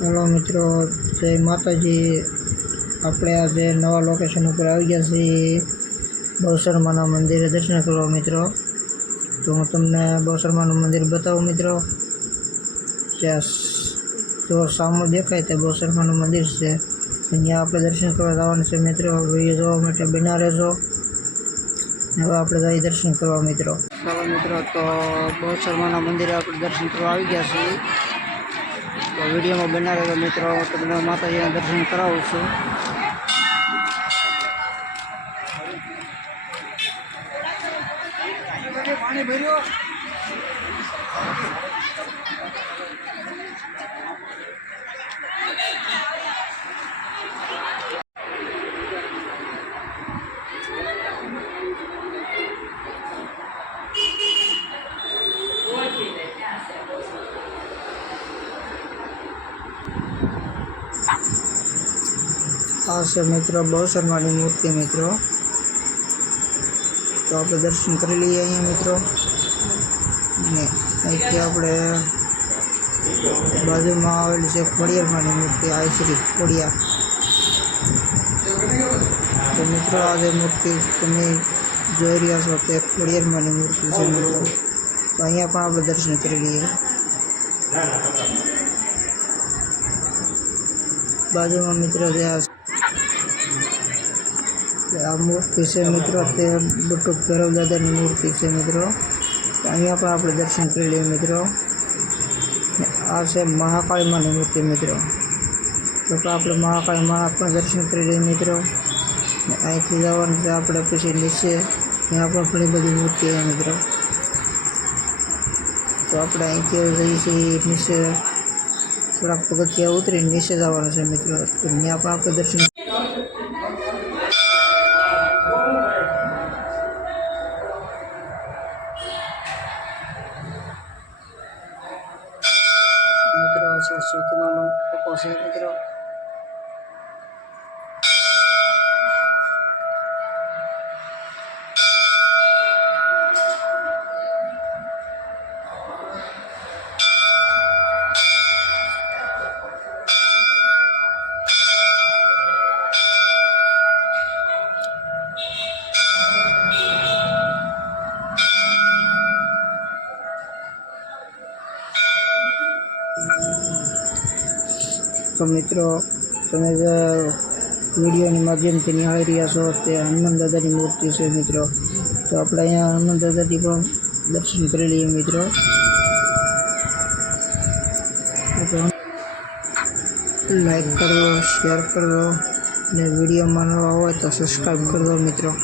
Hello मित्रों, जय माताजी। આપણે આજે નવા લોકેશન ઉપર આવી ગયા છીએ બહુશરમાના મંદિરે દર્શન કરવા મિત્રો। તો હું તમને બહુશરમાનું મંદિર બતાવું મિત્રો। ત્યાં જો સામું દેખાય તે બહુશરમાનું મંદિર છે, અહીંયા આપણે દર્શન કરવા જવાનું છે મિત્રો। વિડીયો જોવા માટે બન્યા રહેજો। હવે આપણે જઈએ દર્શન કરવા મિત્રો। ચાલો મિત્રો, તો બહુશરમાના મંદિરે આપણે દર્શન કરવા આવી ગયા છીએ। तो वीडियो में बना रहेगा मित्रों, तो मैं माता जी दर्शन कराऊँ छूँ। आ से मित्रों बहुशर्मानी मूर्ति मित्रों। तो आप दर्शन कर लीए अँ मित्रों। अँ अपने बाजू में आवेली है खोडियारमानी मूर्ति आई श्री खोडियार। तो मित्रों आज मूर्ति तमे जोई रह्या छो ते खोडियारमानी मूर्ति है मित्रों। तो अँ पण आप दर्शन कर लीए। बाजू में मित्रों आ मूर्ति से मित्रों ते बटुक भैरव दादा की मूर्ति है मित्रों। अँ पर आप दर्शन कर लिए मित्रों। आ से महाकाली माँ की मूर्ति मित्रों। तो आप महाकाली माँ पर दर्शन कर लिए मित्रों। अँ थी जवान से आप पीछे नीचे यहाँ पर घनी बड़ी मूर्ति है मित्रों। तो आप अँ नीचे थोड़ा पगथिया उतरी नीचे जवाना है मित्रों। तो यहाँ पर आप दर्शन मित्रों सरस्वती मानो उपवास है मित्रों। तो मित्रों तमे वीडियो माध्यम से निहाળી રહ્યા છો તે હનુમાન દાદાની મૂર્તિ છે મિત્રો। તો આપણે અહીંયા હનુમાન દાદાજી પણ દર્શન કરી લઈએ મિત્રો। लाइक कर दो, शेयर कर दो ने वीडियो में नवा हो तो सब्सक्राइब कर दो मित्रों।